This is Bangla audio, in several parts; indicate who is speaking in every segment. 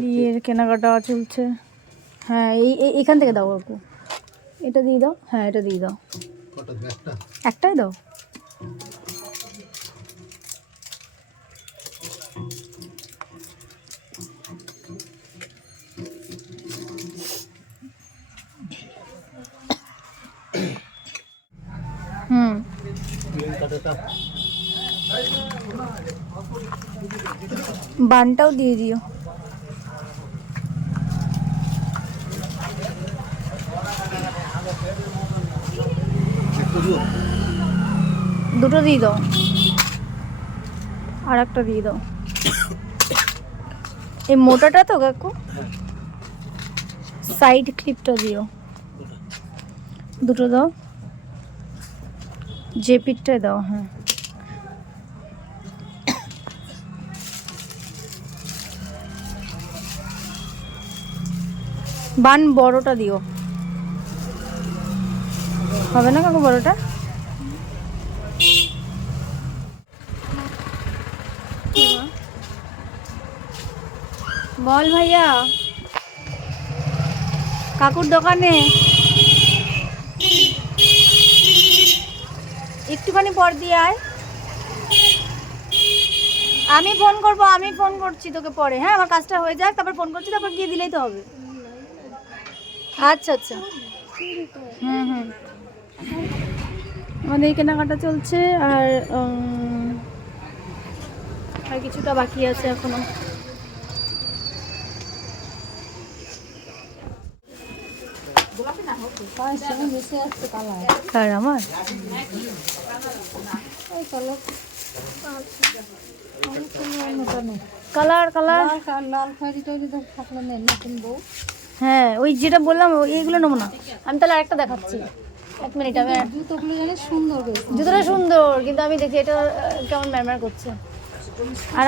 Speaker 1: বিয়ের কেনাকাটা চলছে। হ্যাঁ এই এখান থেকে দাও কাকু এটা দিয়ে দাও। হ্যাঁ এটা দিয়ে দাও। একটাই দাও। হুম বানটাও দিয়ে দিও। দুটো দিয়ে দাও। আর একটা দিয়ে দাও। এই মোটাটা তো কাকু। সাইড ক্লিপটা দিও। দুটো দাও। পিঠটায় দাও হ্যাঁ। বান বড়টা দিও। হবে না কাকু বড়টা? বল ভাইয়া। কাকুর দোকানে। একটুখানি পর দিয়ে আয়। আমি ফোন করব, আমি ফোন করছি তোকে পরে। হ্যাঁ আমার কাজটা হয়ে যাক, তারপর ফোন করছি, তারপর গিয়ে দিলেই তো হবে। আচ্ছা আচ্ছা হুম হুম আমাদের এই কেনাকাটা চলছে আর আর কিছুটা বাকি আছে এখনও কার আমার কালার কালার
Speaker 2: লাল খয়েরি টয়েরি তো থাকলে নেই নতুন বউ
Speaker 1: হ্যাঁ ওই যেটা বললাম ওই- এইগুলো নেব না। আমি তাহলে আরেকটা দেখাচ্ছি। এক মিনিট আমি
Speaker 2: জুতোগুলো জানি সুন্দর
Speaker 1: জুতোটা সুন্দর কিন্তু আমি দেখি এটা কেমন ম্যারম্যার করছে। আর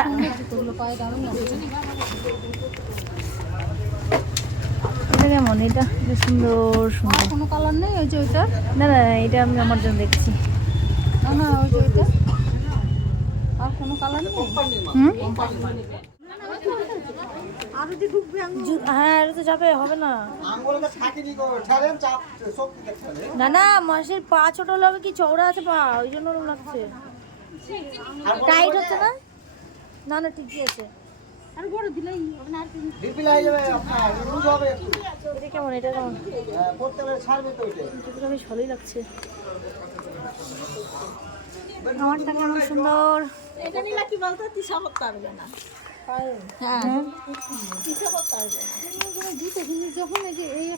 Speaker 1: এটা কেমন? এটা সুন্দর সুন্দর।
Speaker 2: কোনো কালার নেই ওই যে ওইটা?
Speaker 1: না না এটা আমি আমার জন্য দেখছি।
Speaker 2: না না ওই যে ওইটা। আর কোনো কালার নেই?
Speaker 1: হুম?
Speaker 2: আরও যে ঢুকবে
Speaker 1: জু- হ্যাঁ এটা তো যাবে হবে না।
Speaker 3: আঙ্গুলটা গো ঠালেন চাপ শক্তি
Speaker 1: না না মাসের পা ছোট হলে হবে কি চওড়া আছে পা ওই জন্য ওরকম লাগছে। টাইট হচ্ছে না? না না ঠিকই আছে।
Speaker 2: আর বড় দিলেই হবে না আর কি
Speaker 3: ডিপি লাগে যাবে আপনার লুজ হবে একটু।
Speaker 1: এটা কেমন এটা কেমন?
Speaker 3: হ্যাঁ, পড়তে গেলে ছাড়বে তো
Speaker 1: বেশ ভালোই লাগছে। আমারটা কেমন সুন্দর।
Speaker 2: এটা নিলে কি বলতো করতে পারবে না। হ্যাঁ। জুতো কিনে যখন এই